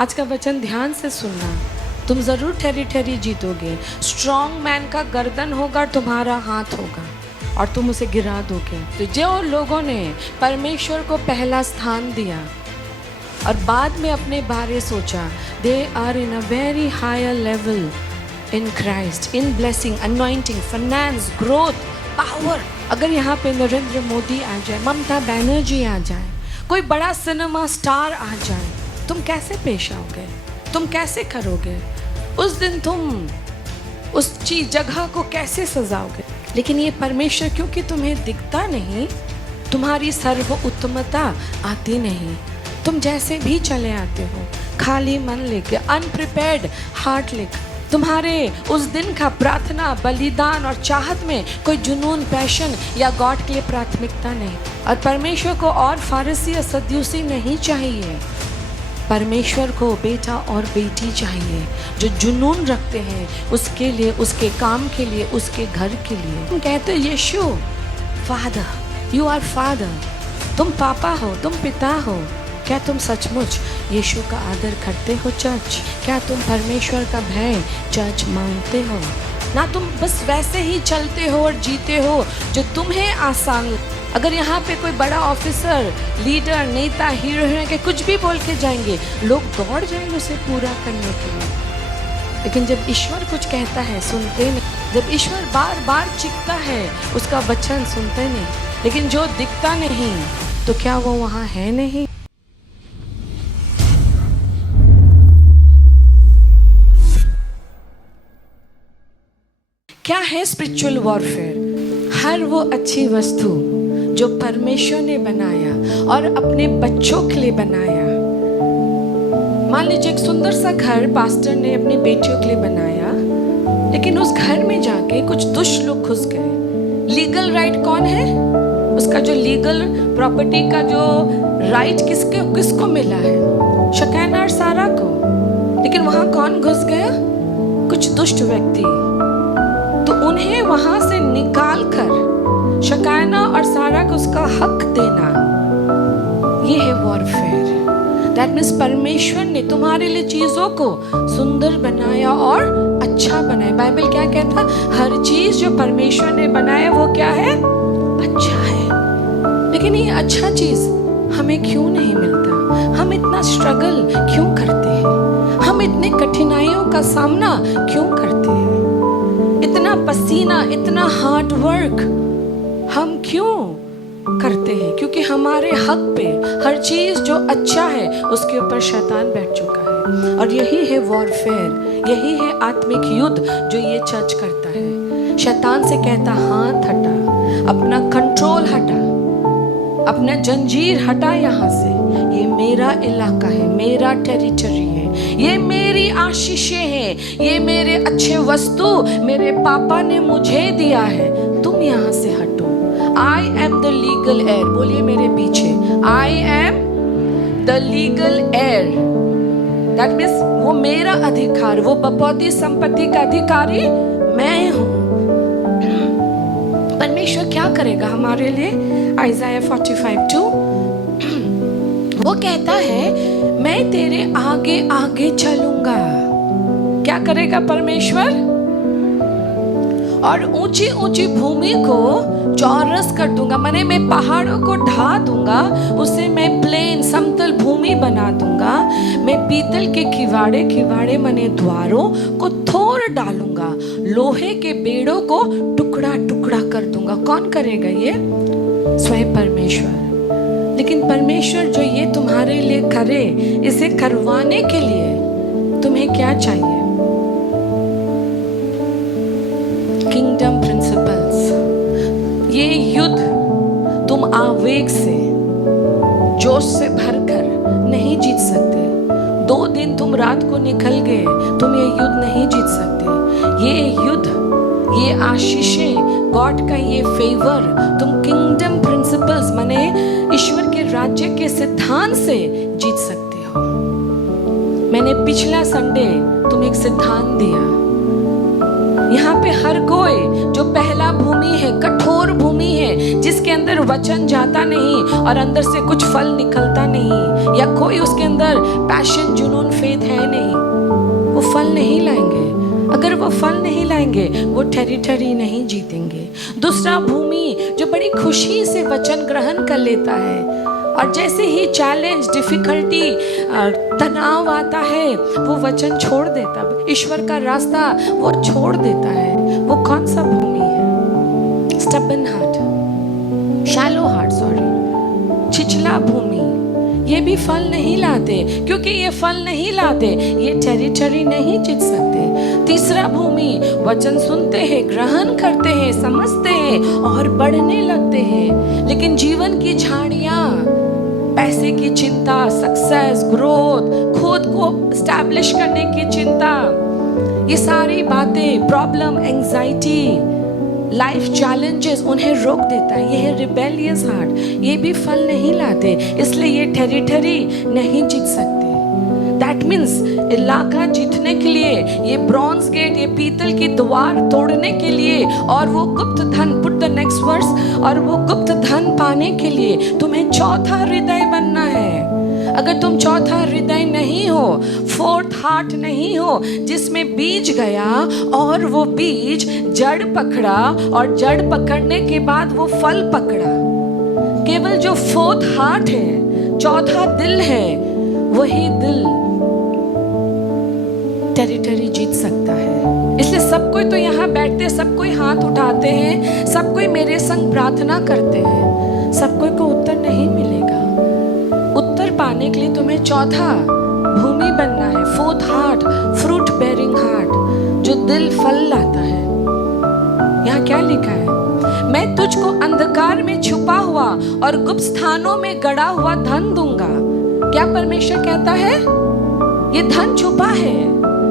आज का वचन ध्यान से सुनना, तुम जरूर टेरिटरी जीतोगे। स्ट्रॉन्ग मैन का गर्दन होगा, तुम्हारा हाथ होगा और तुम उसे गिरा दोगे। तो जो लोगों ने परमेश्वर को पहला स्थान दिया और बाद में अपने बारे सोचा, they are in a very higher level in Christ, in blessing, anointing, finance, growth, power. अगर यहाँ पे नरेंद्र मोदी आ जाए, ममता बनर्जी आ जाए, कोई बड़ा सिनेमा स्टार आ जाए, तुम कैसे पेश आओगे? तुम कैसे करोगे? उस दिन तुम उस चीज जगह को कैसे सजाओगे? लेकिन ये परमेश्वर, क्योंकि तुम्हें दिखता नहीं, तुम्हारी सर्व उत्तमता आती नहीं, तुम जैसे भी चले आते हो, खाली मन लेके, अनप्रिपेयर्ड हार्ट लेकर, तुम्हारे उस दिन का प्रार्थना, बलिदान और चाहत में कोई जुनून, पैशन या गॉड के लिए प्राथमिकता नहीं। और परमेश्वर को और फारसी या सद्यूसी नहीं चाहिए, परमेश्वर को बेटा और बेटी चाहिए जो जुनून रखते हैं उसके लिए, उसके काम के लिए, उसके घर के लिए। तुम कहते हो यीशु फादर, यू आर फादर, तुम पापा हो, तुम पिता हो। क्या तुम सचमुच यीशु का आदर करते हो चर्च? क्या तुम परमेश्वर का भय चर्च मानते हो? ना तुम बस वैसे ही चलते हो और जीते हो जो तुम्हें आसान। अगर यहाँ पे कोई बड़ा ऑफिसर, लीडर, नेता, हीरो हीरोइन के कुछ भी बोल के जाएंगे, लोग दौड़ जाएंगे उसे पूरा करने के लिए। लेकिन जब ईश्वर कुछ कहता है सुनते नहीं, जब ईश्वर बार बार चिखता है उसका वचन सुनते नहीं। लेकिन जो दिखता नहीं तो क्या वो वहाँ है नहीं? क्या है स्पिरिचुअल वॉरफेयर? हर वो अच्छी वस्तु जो परमेश्वर ने बनाया और अपने बच्चों के लिए बनाया। मान लीजिए एक सुंदर सा घर पास्टर ने अपनी बेटियों के लिए बनाया, लेकिन उस घर में जाके कुछ दुष्ट लोग घुस गए। लीगल राइट कौन है? उसका जो लीगल प्रॉपर्टी का जो राइट किसको मिला है? शकैना और सारा को। लेकिन वहां कौन घुस गया? कुछ दुष्ट व्यक्ति। तो उन्हें वहां से निकाल कर शकाना और सारा को उसका हक देना, ये है वॉरफेयर। दैट मीन्स परमेश्वर ने तुम्हारे लिए चीजों को सुंदर बनाया और अच्छा बनाया। बाइबल क्या कहता? हर चीज जो परमेश्वर ने बनाया वो क्या है? अच्छा है। लेकिन ये अच्छा चीज हमें क्यों नहीं मिलता? हम इतना स्ट्रगल क्यों करते हैं? हम इतने कठिनाइयों का सामना क्यों करते हैं? इतना पसीना, इतना हार्ड वर्क हम क्यों करते हैं? क्योंकि हमारे हक पे हर चीज जो अच्छा है उसके ऊपर शैतान बैठ चुका है। और यही है वॉरफेयर, यही है आत्मिक युद्ध जो ये चर्च करता है। शैतान से कहता हाथ हटा, अपना कंट्रोल हटा, अपना जंजीर हटा यहाँ से। ये मेरा इलाका है, मेरा टेरिटरी है, ये मेरी आशीषें हैं, ये मेरे अच्छे वस्तु मेरे पापा ने मुझे दिया है, तुम यहाँ से हटो। I am the legal heir। बोलिए मेरे पीछे, I am the legal heir। That means वो मेरा अधिकार, वो बपौती संपत्ति का अधिकारी मैं हूँ। परमेश्वर क्या करेगा हमारे लिए? आइज़ाया 45:2 वो कहता है मैं तेरे आगे आगे चलूंगा। क्या करेगा परमेश्वर? और ऊंची ऊंची भूमि को चौरस कर दूंगा, माने मैं पहाड़ों को ढा दूंगा, उसे मैं प्लेन समतल भूमि बना दूंगा। मैं पीतल के खिवाड़े माने द्वारों को तोड़ डालूंगा, लोहे के बेड़ों को टुकड़ा टुकड़ा कर दूंगा। कौन करेगा ये? स्वयं परमेश्वर। लेकिन परमेश्वर जो ये तुम्हारे लिए करे, इसे करवाने के लिए तुम्हें क्या चाहिए? Kingdom principles. ये युद्ध तुम आवेग से, जोश से भरकर नहीं जीत सकते। 2 दिन तुम रात को निकल गए, तुम ये युद्ध नहीं जीत सकते। ये युद्ध, ये आशीषें, गॉड का ये फेवर, तुम किंगडम प्रिंसिपल्स माने ईश्वर के राज्य के सिद्धांत से जीत सकते हो। मैंने पिछला संडे तुम्हें एक सिद्धांत दिया, यहाँ पे हर कोई जो पहला भूमि है, कठोर भूमि है, जिसके अंदर वचन जाता नहीं और अंदर से कुछ फल निकलता नहीं, या कोई उसके अंदर पैशन, जुनून, फेथ है नहीं, वो फल नहीं लाएंगे। अगर वो फल नहीं लाएंगे, वो टेरिटरी नहीं जीतेंगे। दूसरा भूमि जो बड़ी खुशी से वचन ग्रहण कर लेता है, और जैसे ही चैलेंज, डिफिकल्टी, तनाव आता है, वो वचन छोड़ देता है, ईश्वर का रास्ता वो छोड़ देता है। वो कौन सा भूमि है? Stubborn heart, shallow heart, sorry, छिछला भूमि। ये भी फल नहीं लाते। क्योंकि ये फल नहीं लाते, ये टेरिटरी नहीं जीत सकते। तीसरा भूमि, वचन सुनते हैं, ग्रहण करते हैं, समझते हैं और बढ़ने लगते हैं, लेकिन जीवन की झाड़ियां, पैसे की चिंता, सक्सेस, ग्रोथ, खुद को एस्टैब्लिश करने की चिंता, ये सारी बातें, प्रॉब्लम, एंजाइटी, लाइफ चैलेंजेस उन्हें रोक देता है। ये है रिबेलियस हार्ट। ये भी फल नहीं लाते, इसलिए ये टेरिटरी नहीं जीत सकते। दैट मीन्स इलाका जीतने के लिए, ये ब्रॉन्ज गेट, ये पीतल की द्वार तोड़ने के लिए, और वो गुप्त धन, पुट द नेक्स्ट वर्स, और वो गुप्त धन पाने के लिए तुम्हें चौथा हृदय बनना है। अगर तुम चौथा हृदय नहीं हो, फोर्थ हार्ट नहीं हो, जिसमें बीज गया और वो बीज जड़ पकड़ा, और जड़ पकड़ने के बाद वो फल पकड़ा, केवल जो फोर्थ हार्ट है, चौथा दिल है, वही दिल टेरिटरी जीत सकता है। इसलिए सब कोई तो यहाँ बैठते, सब कोई हाथ उठाते हैं, सब कोई मेरे संग प्रार्थना करते हैं, सब कोई को उत्तर नहीं मिलेगा। उत्तर पाने के लिए तुम्हें चौथा भूमि बनना है, fourth heart, fruit bearing heart, जो दिल फल लाता है। यहाँ क्या लिखा है? मैं तुझको अंधकार में छुपा हुआ और गुप्त स्थानों में गड़ा हुआ धन दूंगा। क्या परमेश्वर कहता है? ये धन छुपा है।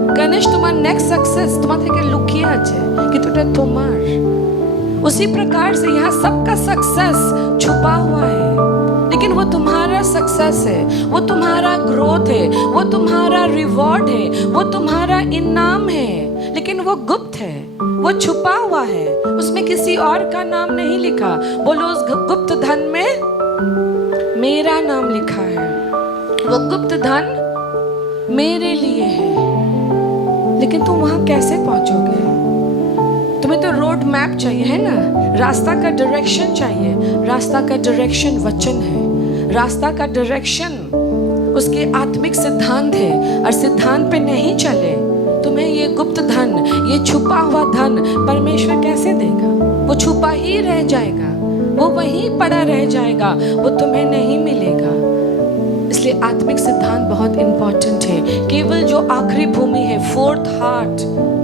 गणेश, तुम्हारा नेक्स्ट सक्सेस तुम्हारे लुकिया है कि तुझे तुम्हार, उसी प्रकार से यहाँ सबका सक्सेस छुपा हुआ है, लेकिन वो तुम्हारा सक्सेस है, वो तुम्हारा ग्रोथ है, वो तुम्हारा रिवॉर्ड है, वो तुम्हारा इनाम है, लेकिन वो गुप्त है, वो छुपा हुआ है, उसमें किसी और का नाम नहीं लिखा। बोलो, उस गुप्त धन में मेरा नाम लिखा है। वो गुप्त धन मेरे लिए है, लेकिन तुम वहां कैसे पहुंचोगे? तुम्हें तो रोड मैप चाहिए, है ना? रास्ता का डायरेक्शन चाहिए। रास्ता का डायरेक्शन वचन है। रास्ता का डायरेक्शन उसके आत्मिक सिद्धांत है, और सिद्धांत पे नहीं चले, तुम्हें ये गुप्त धन, ये छुपा हुआ धन परमेश्वर कैसे देगा? वो छुपा ही रह जाएगा, वो वहीं पड़ा रह जाएगा, वो तुम्हें नहीं मिलेगा। इसलिए आत्मिक सिद्धांत बहुत इंपॉर्टेंट है। केवल जो आखिरी भूमि है, फोर्थ हार्ट,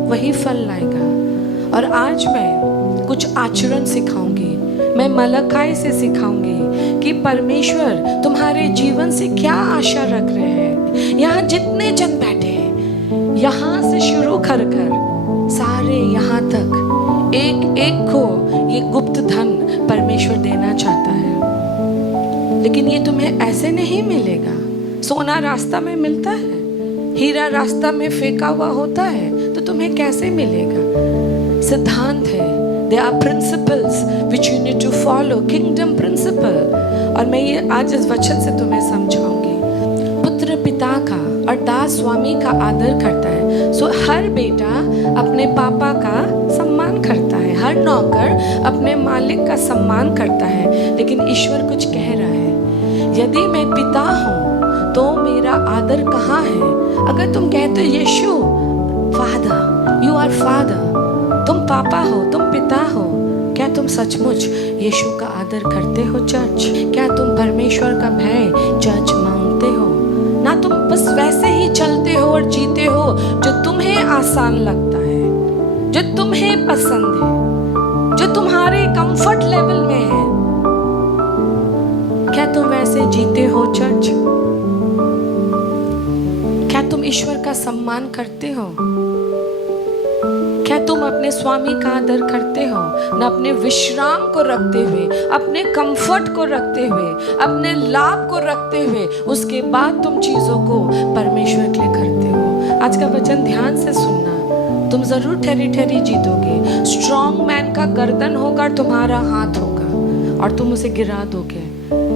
वही फल लाएगा। और आज मैं कुछ आचरण सिखाऊंगी, मैं मलकाई से सिखाऊंगी कि परमेश्वर तुम्हारे जीवन से क्या आशा रख रहे हैं। यहाँ जितने जन बैठे हैं, यहाँ से शुरू कर सारे यहाँ तक, एक एक को ये गुप्त धन परमेश्वर देना चाहता है, लेकिन ये तुम्हें ऐसे नहीं मिलेगा। सोना रास्ता में मिलता है, हीरा रास्ता में फेंका हुआ होता है, तो तुम्हें कैसे मिलेगा? सिद्धांत है, there are principles which you need to follow, kingdom principle। और मैं ये आज इस वचन से तुम्हें समझाऊंगी। पुत्र पिता का और दास स्वामी का आदर करता है। सो हर बेटा अपने पापा का सम्मान करता है, हर नौकर अपने मालिक का सम्मान करता है, लेकिन ईश्वर कुछ कह रहा है, यदि मैं पिता हूँ तो मेरा आदर कहाँ है? अगर तुम कहते हो यीशु फादर, यू आर फादर, तुम पापा हो, तुम पिता हो, क्या तुम सचमुच यीशु का आदर करते हो चर्च? क्या तुम परमेश्वर का भय चर्च मांगते हो? ना तुम बस वैसे ही चलते हो और जीते हो जो तुम्हें आसान लगता है, जो तुम्हें पसंद है, जो तुम्हारे कंफर्ट लेवल में है। क्या तुम वैसे जीते हो चर्च? क्या तुम ईश्वर का सम्मान करते हो? क्या तुम अपने स्वामी का आदर करते हो? न अपने विश्राम को रखते हुए, अपने कंफर्ट को रखते हुए, अपने लाभ को रखते हुए, उसके बाद तुम चीजों को परमेश्वर के लिए करते हो। आज का वचन ध्यान से सुनना। तुम जरूर टेरिटरी जीतोगे। स्ट्रॉन्ग मैन का गर्दन होगा, तुम्हारा हाथ होगा और तुम उसे गिरा दोगे।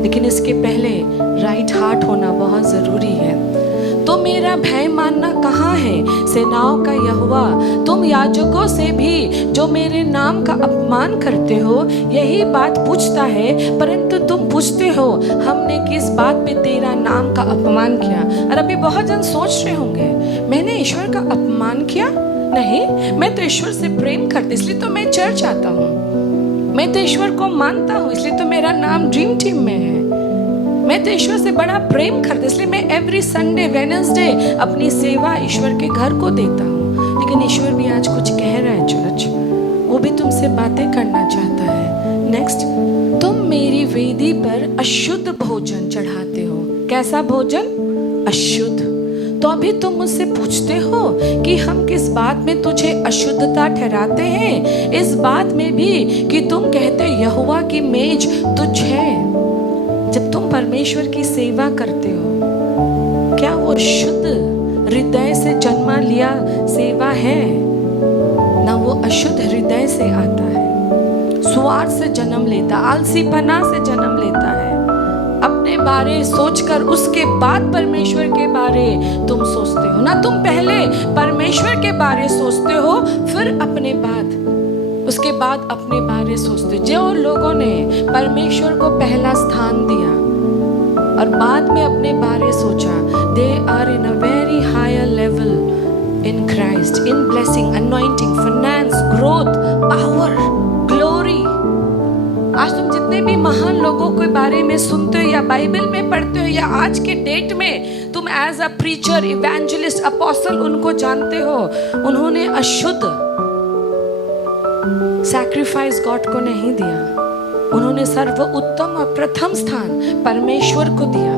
लेकिन इसके पहले राइट हार्ट होना बहुत जरूरी है। तो मेरा भय मानना कहाँ है, सेनाओं का यहोवा? तुम याजकों से भी जो मेरे नाम का अपमान करते हो यही बात पूछता है, परंतु तुम पूछते हो हमने किस बात पे तेरा नाम का अपमान किया। और अभी बहुत जन सोच रहे होंगे मैंने ईश्वर का अपमान किया? नहीं, मैं तो ईश्वर से प्रेम करती इसलिए तो मैं चर्च आता हूँ। मैं तो ईश्वर को मानता हूँ इसलिए तो मेरा नाम ड्रीम टीम में है। मैं तो ईश्वर से बड़ा प्रेम करती इसलिए मैं एवरी संडे वेडनेसडे अपनी सेवा ईश्वर के घर को देता हूँ। लेकिन ईश्वर भी आज कुछ कह रहा है चर्च, वो भी तुमसे बातें करना चाहता है। नेक्स्ट, तुम मेरी वेदी पर अशुद्ध भोजन चढ़ाते हो। कैसा भोजन? अशुद्ध। तो अभी तुम मुझसे पूछते हो कि हम किस बात में तुझे अशुद्धता ठहराते हैं? इस बात में भी कि तुम कहते यहोवा की मेज तुझ है। जब तुम परमेश्वर की सेवा करते हो, क्या वो शुद्ध हृदय से जन्मा लिया सेवा है? ना वो अशुद्ध हृदय से आता है, स्वार्थ से जन्म लेता, आलसीपना से जन्म लेता है। अपने बारे सोचकर उसके बाद परमेश्वर के बारे तुम सोचते हो ना। तुम पहले परमेश्वर के बारे सोचते हो, फिर अपने बाद, उसके बाद अपने बारे सोचते। जो लोगों ने परमेश्वर को पहला स्थान दिया और बाद में अपने बारे सोचा, they are in a very higher level in Christ, in blessing, anointing, finance, growth, power, glory. आज तुम जितने भी महान लोगों के बारे में सुनते हो या बाइबल में पढ़ते हो या आज के डेट में तुम as a preacher, evangelist, apostle उनको जानते हो, उन्होंने अशुद्ध सैक्रिफाइस गॉड को नहीं दिया। उन्होंने सर्वोत्तम और प्रथम स्थान परमेश्वर को दिया।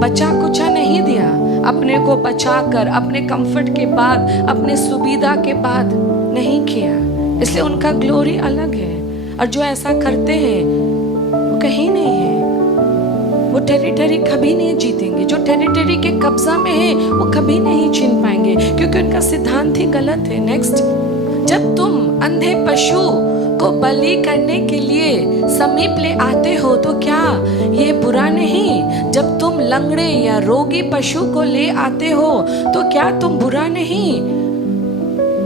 बचा कुचा नहीं दिया, अपने को बचाकर अपने कंफर्ट के बाद, अपने सुविधा के बाद नहीं किया। इसलिए उनका ग्लोरी अलग है। और जो ऐसा करते हैं वो कहीं नहीं है, वो टेरिटरी कभी नहीं जीतेंगे। जो टेरिटरी के कब्जा में है वो कभी नहीं छीन पाएंगे, क्योंकि उनका सिद्धांत ही गलत है। नेक्स्ट, जब तुम अंधे पशु को बलि करने के लिए समीप ले आते हो तो क्या ये बुरा नहीं? जब तुम लंगड़े या रोगी पशु को ले आते हो तो क्या तुम बुरा नहीं?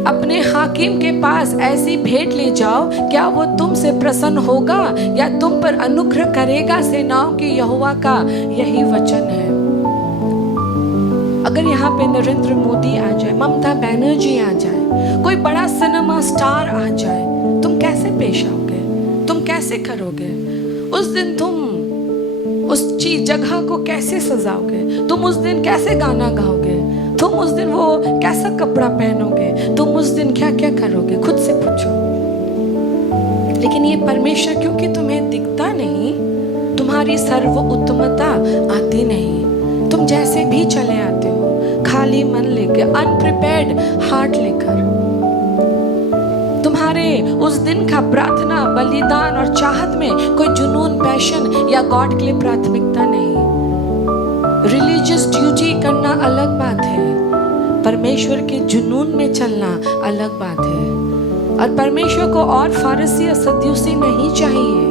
अपने हाकिम के पास ऐसी भेंट ले जाओ, क्या वो तुमसे प्रसन्न होगा या तुम पर अनुग्रह करेगा? सेनाओं की यहोवा का यही वचन है। अगर यहाँ पे नरेंद्र मोदी आ जाए, ममता बनर्जी आ जाए, कोई बड़ा सिनेमा स्टार आ जाए, तुम कैसे पेश आओगे? तुम कैसे करोगे? उस दिन तुम उस चीज जगह को कैसे सजाओगे? तुम उस दिन कैसे गाना गाओगे? तुम उस दिन वो कैसा कपड़ा पहनोगे? तुम उस दिन क्या क्या करोगे? खुद से पूछो। लेकिन ये परमेश्वर क्योंकि तुम्हें दिखता नहीं, तुम्हारी सर्वोत्तमता आती नहीं, तुम जैसे भी चले आते हो, खाली मन लेकर, अनप्रिपेयर्ड हार्ट लेकर। तुम्हारे उस दिन का प्रार्थना, बलिदान और चाहत में कोई जुनून, पैशन या गॉड के लिए प्राथमिकता नहीं। रिलीजियस ड्यूटी करना अलग बात है, परमेश्वर के जुनून में चलना अलग बात है। और परमेश्वर को और फारसी या सद्यूसी नहीं चाहिए,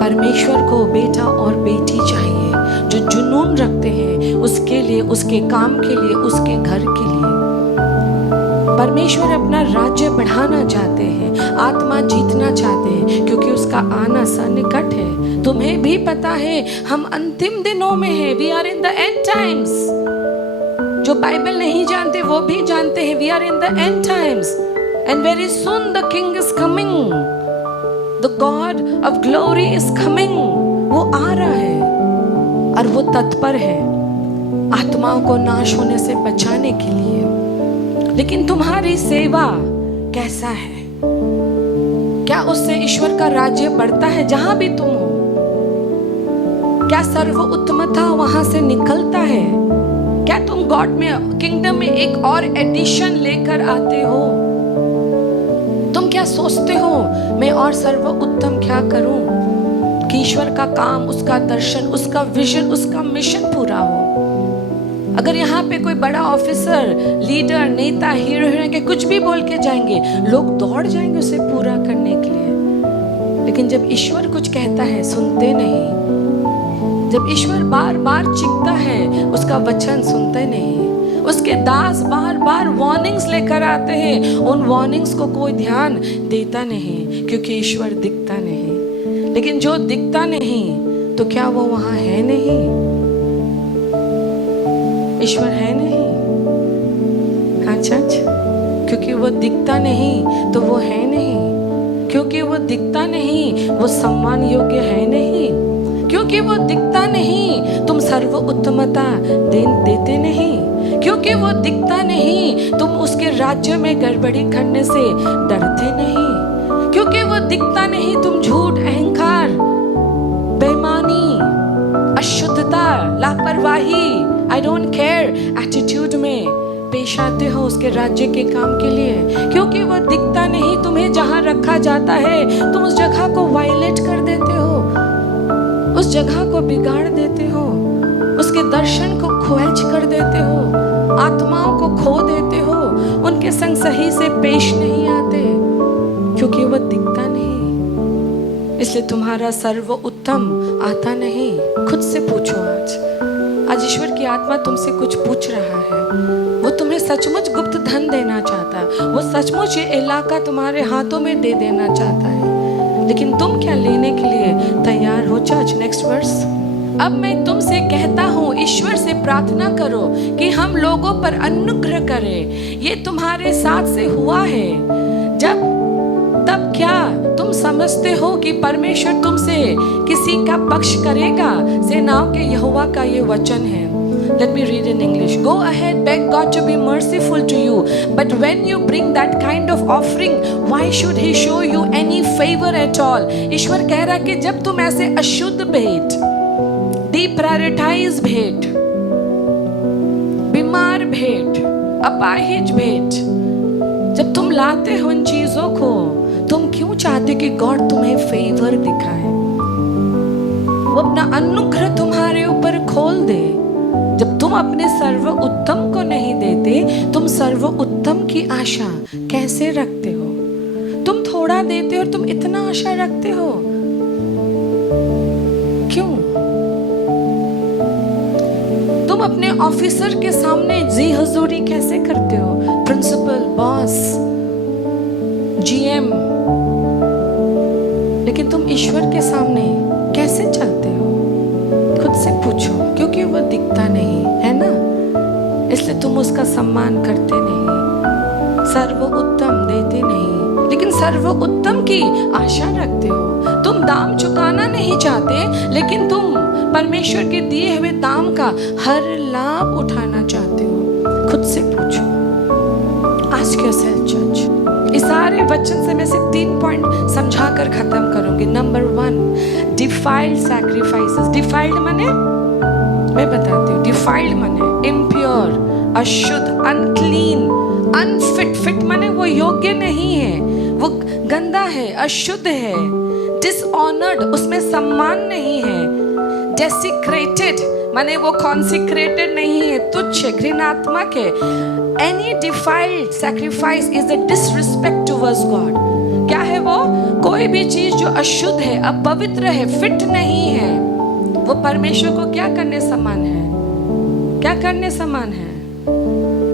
परमेश्वर को बेटा और बेटी चाहिए जो जुनून रखते हैं उसके लिए, उसके काम के लिए, उसके घर के लिए। परमेश्वर अपना राज्य बढ़ाना चाहते हैं, आत्मा जीतना चाहते हैं, क्योंकि उसका आना सन्निकट है। तुम्हें भी पता है हम अंतिम दिनों में हैं, we are in the end times. जो बाइबल नहीं जानते वो भी जानते हैं, we are in the end times and very soon the king is coming, the God of glory is coming. वो आ रहा है और वो तत्पर है आत्माओं को नाश होने से बचाने के लिए। लेकिन तुम्हारी सेवा कैसा है? क्या उससे ईश्वर का राज्य बढ़ता है जहां भी तुम हो? क्या सर्वोत्तमता वहां से निकलता है? क्या तुम गॉड में, किंगडम में एक और एडिशन लेकर आते हो? तुम क्या सोचते हो मैं और सर्वोत्तम क्या करूं कि ईश्वर का काम, उसका दर्शन, उसका विजन, उसका मिशन पूरा हो? अगर यहाँ पे कोई बड़ा ऑफिसर, लीडर, नेता, हीरो हीरोइन के कुछ भी बोल के जाएंगे, लोग दौड़ जाएंगे उसे पूरा करने के लिए। लेकिन जब ईश्वर कुछ कहता है सुनते नहीं। जब ईश्वर बार बार चीखता है उसका वचन सुनते नहीं। उसके दास बार बार वार्निंग्स लेकर आते हैं, उन वार्निंग्स को कोई ध्यान देता नहीं, क्योंकि ईश्वर दिखता नहीं। लेकिन जो दिखता नहीं तो क्या वो वहां है नहीं? ईश्वर है नहीं? हाँ चर्च, क्योंकि वो दिखता नहीं तो वो है नहीं। क्योंकि वो दिखता नहीं वो सम्मान योग्य है नहीं। क्योंकि वो दिखता नहीं तुम सर्व उत्तमता देते नहीं। क्योंकि वो दिखता नहीं तुम उसके राज्य में गड़बड़ी करने से डरते नहीं। क्योंकि वो दिखता नहीं तुम झूठ, अहंकार, बेईमानी, अशुद्धता, लापरवाही, आई डोंट केयर एटीट्यूड में पेश आते हो उसके राज्य के काम के लिए। क्योंकि वो दिखता नहीं तुम्हें जहां रखा जाता है तुम उस जगह को वायलेट कर देते हो, उस जगह को बिगाड़ देते हो, उसके दर्शन को ख्वेच कर देते हो, आत्माओं को खो देते हो, उनके संग सही से पेश नहीं आते, क्योंकि वो दिखता नहीं। इसलिए तुम्हारा सर्व उत्तम आता नहीं। खुद से पूछो आज ईश्वर की आत्मा तुमसे कुछ पूछ रहा है। वो तुम्हें सचमुच गुप्त धन देना चाहता है, वो सचमुच ये इलाका तुम्हारे हाथों में दे देना चाहता है, लेकिन तुम क्या लेने के लिए तैयार हो? Church, next verse. अब मैं तुमसे कहता हूँ, ईश्वर से प्रार्थना करो कि हम लोगों पर अनुग्रह करे। ये तुम्हारे साथ से हुआ है जब तब क्या तुम समझते हो कि परमेश्वर तुमसे किसी का पक्ष करेगा? सेनाओं के यहोवा का ये वचन है। Let me read in English. Go ahead, beg God to be merciful to you. But when you bring that kind of offering, why should He show you any favor at all? ईश्वर कह रहा है कि जब तुम ऐसे अशुद्ध भेंट, deprioritise भेंट, बीमार भेंट, अपाहिज भेंट, जब तुम लाते हो इन चीजों को, तुम क्यों चाहते कि गॉड तुम्हें फेवर दिखाए, वो अपना अनुग्रह तुम्हारे ऊपर खोल दे? जब तुम अपने सर्व उत्तम को नहीं देते, तुम सर्व उत्तम की आशा कैसे रखते हो? तुम थोड़ा देते हो और तुम इतना आशा रखते हो क्यों? तुम अपने ऑफिसर के सामने जी हुजूरी कैसे करते हो? प्रिंसिपल, बॉस, जीएम, लेकिन तुम ईश्वर के सामने कैसे चलते हो? खुद से पूछो, क्योंकि वो दिखता नहीं है ना, इसलिए तुम उसका सम्मान करते नहीं, सर्व उत्तम देते नहीं, लेकिन सर्व उत्तम की आशा रखते हो। तुम दाम चुकाना नहीं चाहते, लेकिन तुम परमेश्वर के दिए हुए दाम का हर लाभ उठाना चाहते हो। खुद से पूछो। Ask yourself church. इस सारे वचन से मैं सिर्फ 3 पॉइंट समझा कर खत्म करूंगी। Number 1, defiled sacrifices. डिफाइल्ड माने, मैं बताती हूँ, डिफाइल्ड माने इम्प्योर, अशुद्ध, अनक्लीन, अनफिट। फिट माने वो योग्य नहीं है, वो गंदा है, अशुद्ध है। डिसऑनर्ड, उसमें सम्मान नहीं है। डेसिक्रेटेड माने वो कॉन्सिक्रेटेड नहीं है, तुच्छ, घृणात्मक है। Any defiled sacrifice is a disrespect towards God. क्या है वो? कोई भी चीज जो अशुद्ध है, अपवित्र है, फिट नहीं है, वो परमेश्वर को क्या करने समान है? क्या करने समान है?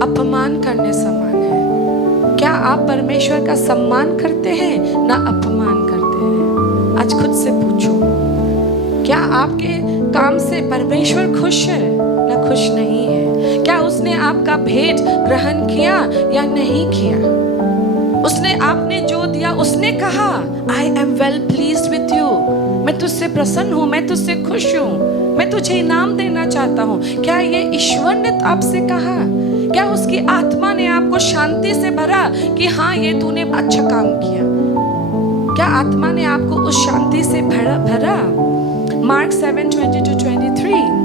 अपमान करने समान है। क्या आप परमेश्वर का सम्मान करते हैं ना अपमान करते हैं? आज खुद से पूछो, क्या आपके काम से परमेश्वर खुश है ना खुश नहीं है? क्या उसने आपका भेंट ग्रहण किया या नहीं किया? उसने आपने जो दिया, उसने कहा I am well pleased with you, मैं तुझसे प्रसन्न हूँ, मैं तुझसे खुश हूँ, मैं तुझे इनाम देना चाहता हूँ। क्या ये ईश्वर ने आपसे कहा? क्या उसकी आत्मा ने आपको शांति से भरा कि हाँ ये तूने अच्छा काम किया? क्या आत्मा ने आपको उस शांति से भरा? मार्क 7:22-23।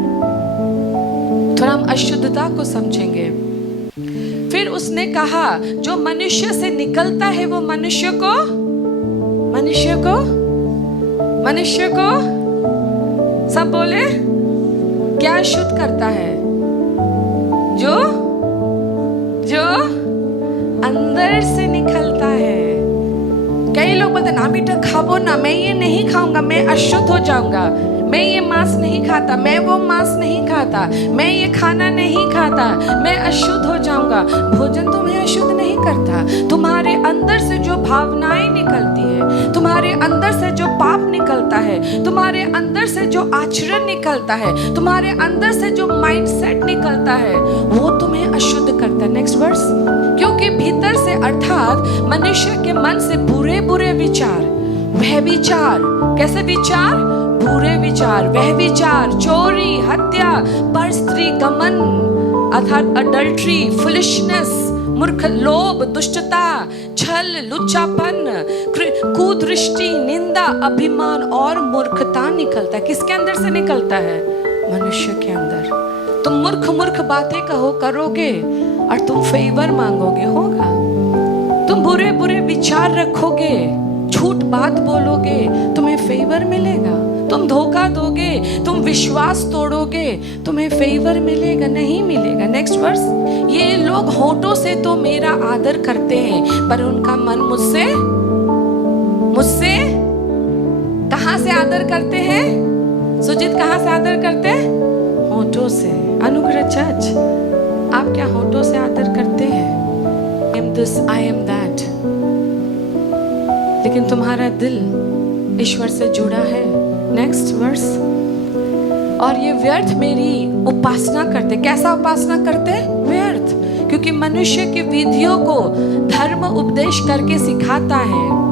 थोड़ा हम अशुद्धता को समझेंगे। फिर उसने कहा जो मनुष्य से निकलता है वो मनुष्य को सब बोले क्या शुद्ध करता है? जो जो अंदर से निकलता है। कई लोग बोलते ना बेटा खाओ ना, मैं ये नहीं खाऊंगा, मैं अशुद्ध हो जाऊंगा, मैं ये मांस नहीं खाता, मैं वो मांस नहीं खाता, मैं ये खाना नहीं खाता, मैं अशुद्ध हो जाऊंगा। भोजन तुम्हें अशुद्ध नहीं करता। तुम्हारे अंदर से जो भावनाएं निकलती है, तुम्हारे अंदर से जो पाप निकलता है, तुम्हारे अंदर से जो आचरण निकलता है, तुम्हारे अंदर से जो माइंडसेट निकलता है, वो तुम्हें अशुद्ध करता है। Next verse. क्योंकि भीतर से अर्थात मनुष्य के मन से बुरे बुरे विचार, वह विचार, कैसे विचार? बुरे विचार, वह विचार, चोरी, हत्या, पर स्त्री गमन अर्थात अडल्ट्री, फुलिशनेस, मूर्ख, लोभ, दुष्टता, छल, लुच्चापन, कुदृष्टि, निंदा, अभिमान और मूर्खता निकलता है। किसके अंदर से निकलता है? मनुष्य के अंदर। तुम मूर्ख मूर्ख बातें करोगे और तुम फेवर मांगोगे, होगा। तुम बुरे बुरे विचार रखोगे, झूठ बात बोलोगे, तुम्हें फेवर मिलेगा। तुम धोखा दोगे, तुम विश्वास तोड़ोगे, तुम्हें फेवर मिलेगा? नहीं मिलेगा। Next verse. ये लोग होठों से तो मेरा आदर करते हैं, पर उनका मन मुझसे कहां से आदर करते हैं? सुजीत, कहां से आदर करते हैं? होठों से। अनुग्रह चर्च, आप क्या होठों से आदर करते हैं? I am this, I am that, लेकिन तुम्हारा दिल ईश्वर से जुड़ा है। Next verse. और ये व्यर्थ मेरी उपासना करते। कैसा उपासना करते? व्यर्थ। क्योंकि मनुष्य की विधियों को धर्म उपदेश करके सिखाता है।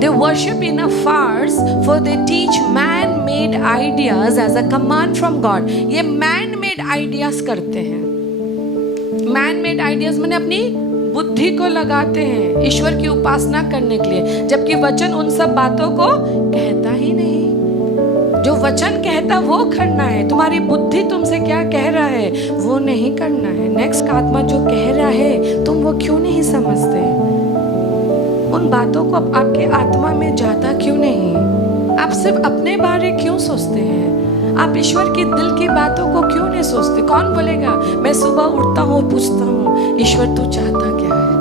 They worship in a farce, for they teach man-made ideas as a command from God. ये man-made ideas करते हैं। man-made ideas मैंने अपनी बुद्धि को लगाते हैं ईश्वर की उपासना करने के लिए, जबकि वचन उन सब बातों को कहता ही नहीं। जो वचन कहता वो करना है। तुम्हारी बुद्धि तुमसे क्या कह रहा है वो नहीं करना है। नेक्स्ट। आत्मा जो कह रहा है तुम वो क्यों नहीं समझते? उन बातों को आपके आत्मा में जाता क्यों नहीं? आप सिर्फ अपने बारे क्यों सोचते हैं? आप ईश्वर की दिल की बातों को क्यों नहीं सोचते? कौन बोलेगा? मैं सुबह उठता हूँ, पूछता हूँ ईश्वर तू चाहता क्या है?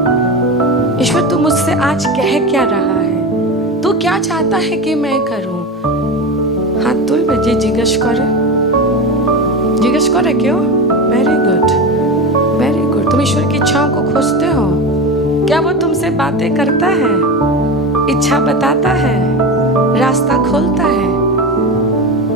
ईश्वर तू मुझसे आज कह क्या रहा है? तू क्या चाहता है कि मैं करूँ? हाथ तुल बजे जिज्ञास करे क्यों? Very good, very good. तुम ईश्वर की इच्छाओं को खोजते हो। क्या वो तुमसे बातें करता है, इच्छा बताता है, रास्ता खोलता है?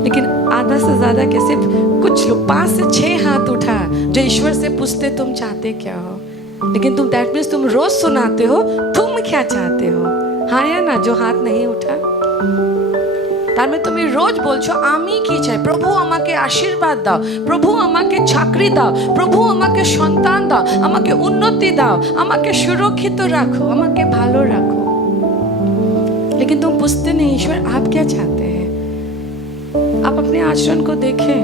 लेकिन आधा से ज्यादा के सिर्फ कुछ लोग 5 से 6 हाथ उठा जो ईश्वर से पूछते तुम चाहते क्या हो। लेकिन तुम दैट मीन्स तुम रोज सुनाते हो तुम क्या चाहते हो, हाँ या ना? जो हाथ नहीं उठा তার মানে তুমি রোজ বলছো আমি কি চাই? প্রভু আমাকে আশীর্বাদ দাও, প্রভু আমাকে চাকরি দাও, প্রভু আমাকে সন্তান দাও, আমাকে উন্নতি দাও, আমাকে সুরক্ষিত রাখো, আমাকে ভালো রাখো। लेकिन तुम पूछते नहीं ईश्वर आप क्या चाहते हैं? आप अपने आचरण को देखें।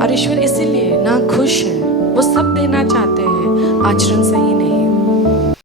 और ईश्वर इसीलिए ना खुश है, वो सब देना चाहते हैं, आचरण सही नहीं।